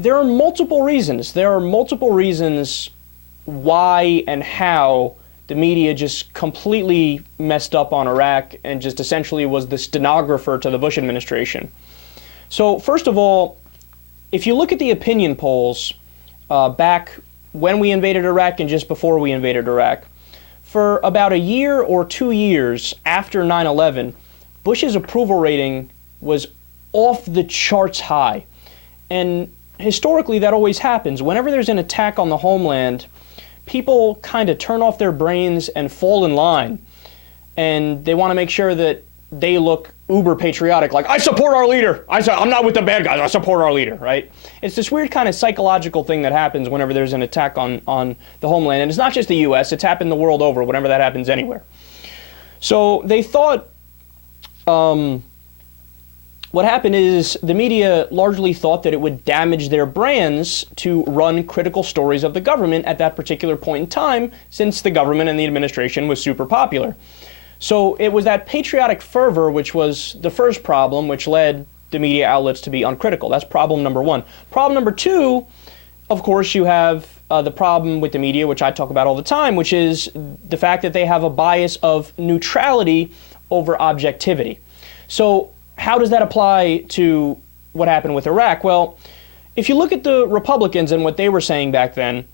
there are multiple reasons. There are multiple reasons why and how the media just completely messed up on Iraq and just essentially was the stenographer to the Bush administration. So first of all, if you look at the opinion polls back when we invaded Iraq and just before we invaded Iraq, for about a year or 2 years after 9/11, Bush's approval rating was off the charts high. And historically, that always happens. Whenever there's an attack on the homeland, people kind of turn off their brains and fall in line. And they want to make sure that they look uber patriotic, like, I support our leader. I'm not with the bad guys. I support our leader, right? It's this weird kind of psychological thing that happens whenever there's an attack on the homeland. And it's not just the U.S. It's happened the world over whenever that happens anywhere. So they thought what happened is the media largely thought that it would damage their brands to run critical stories of the government at that particular point in time, since the government and the administration was super popular. So it was that patriotic fervor which was the first problem, which led the media outlets to be uncritical. That's problem number one. Problem number two, of course, you have the problem with the media, which I talk about all the time, which is the fact that they have a bias of neutrality over objectivity. So how does that apply to what happened with Iraq? Well, if you look at the Republicans and what they were saying back then,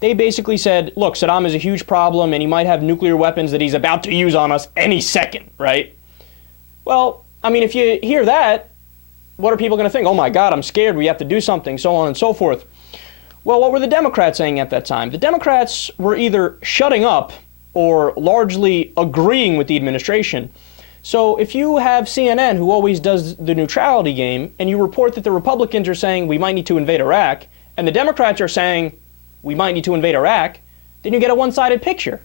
they basically said, look, Saddam is a huge problem and he might have nuclear weapons that he's about to use on us any second, right? Well, I mean, if you hear that, what are people going to think? Oh my God, I'm scared, we have to do something, so on and so forth. Well, what were the Democrats saying at that time? The Democrats were either shutting up or largely agreeing with the administration. So if you have CNN, who always does the neutrality game, and you report that the Republicans are saying we might need to invade Iraq, and the Democrats are saying we might need to invade Iraq, then you get a one-sided picture.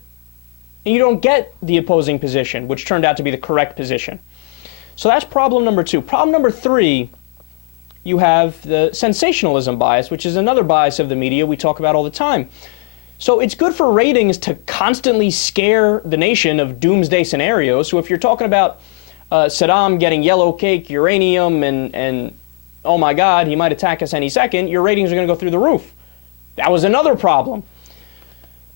And you don't get the opposing position, which turned out to be the correct position. So that's problem number two. Problem number three, you have the sensationalism bias, which is another bias of the media we talk about all the time. So it's good for ratings to constantly scare the nation of doomsday scenarios. So if you're talking about Saddam getting yellow cake, uranium, and oh my God, he might attack us any second, your ratings are going to go through the roof. That was another problem.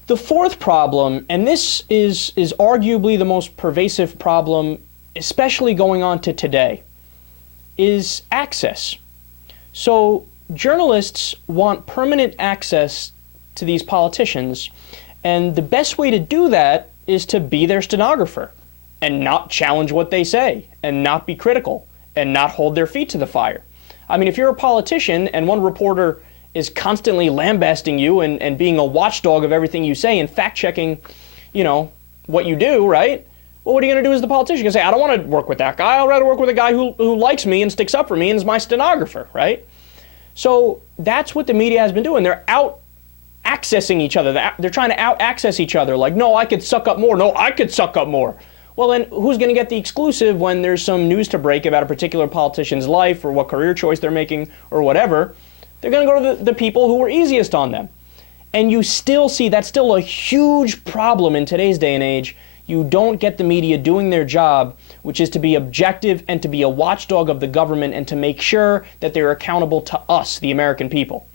The fourth problem, and this is arguably the most pervasive problem, especially going on to today, is access. So journalists want permanent access to these politicians, and the best way to do that is to be their stenographer and not challenge what they say and not be critical and not hold their feet to the fire. I mean, if you're a politician and one reporter is constantly lambasting you and being a watchdog of everything you say and fact-checking, you know, what you do, right? Well, what are you going to do as the politician? You're going to say, I don't want to work with that guy. I'd rather work with a guy who likes me and sticks up for me and is my stenographer, right? So that's what the media has been doing. They're out accessing each other. They're trying to out-access each other. Like, no, I could suck up more. No, I could suck up more. Well, then who's going to get the exclusive when there's some news to break about a particular politician's life or what career choice they're making or whatever? They're going to go to the people who were easiest on them. And you still see that's still a huge problem in today's day and age. You don't get the media doing their job, which is to be objective and to be a watchdog of the government and to make sure that they're accountable to us, the American people.